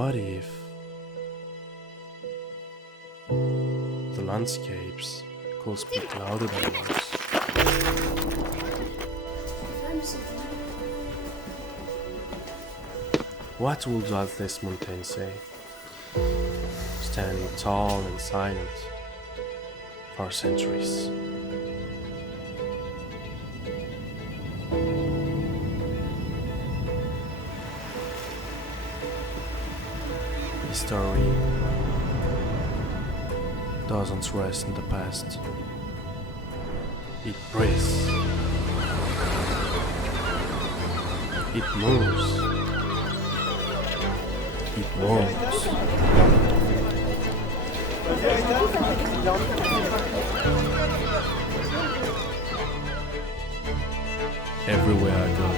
What if the landscapes could speak louder than words? What would this mountain say, standing tall and silent for centuries? History doesn't rest in the past. It breathes. It moves. It warms. Everywhere I go,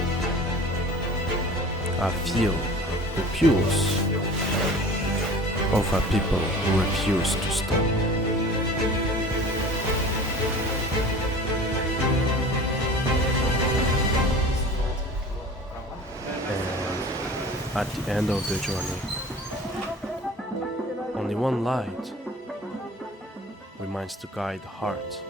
I feel the pulse of a people who refuse to stop. And at the end of the journey, only one light remains to guide the heart.